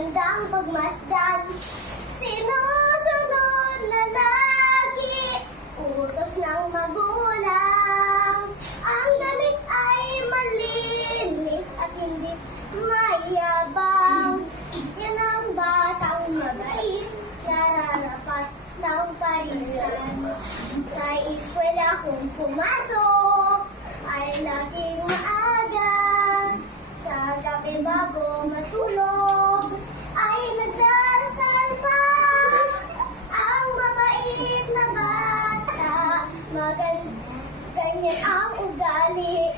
magandang pagmasdan. Sinusunod na lagi, utos ng magulang. Ang damit ay malinis at hindi mayabang. Yan ang batang mabait, nararapat ng parisan. Sa eskwela kung pumasok, ay laging maaga. Sa gabi bago matulog, ay nagdarasal pa. Ang mabait na bata, ganyan ang ugali.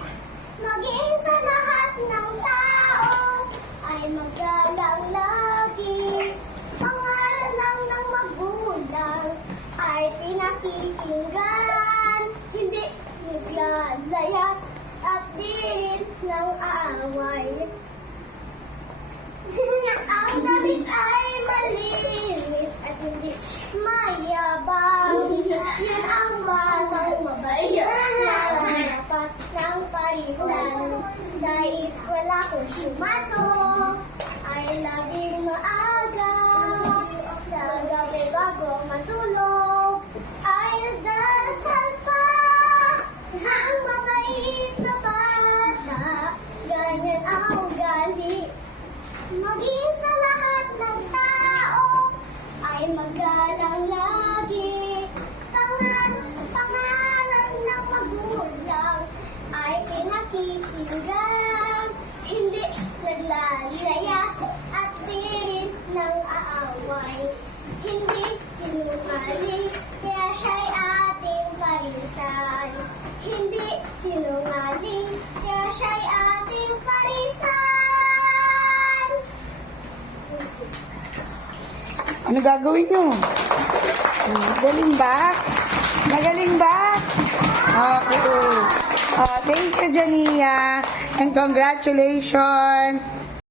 Maging sa lahat ng tao, ay magalang lagi. Pangalan lang ng magulang, ay pinakikinggan. Hindi naglalayas at di rin ng away. Ang damit ay malinis at hindi mayabang. Yan ang batang mabait, nararapat ng parisan. Sa eskwela kung pumasok, ay laging maaga. Sa gabi bago matulog, ay nagdarasal pa. Ang mabait na bata, ganyan ang ugali. Maging sa lahat ng tao, ay magalang lagi. Pangalan ng magulang, ay pinakikinggan. Hindi naglalayas at di rin ng aaway. Hindi sinungaling, kaya siya'y ating parisan. Hindi sinungaling, kaya siya'y ating parisan. Ano gagawin nyo? Magaling ba? Magaling ba? Okay. Thank you, Jania. And congratulations.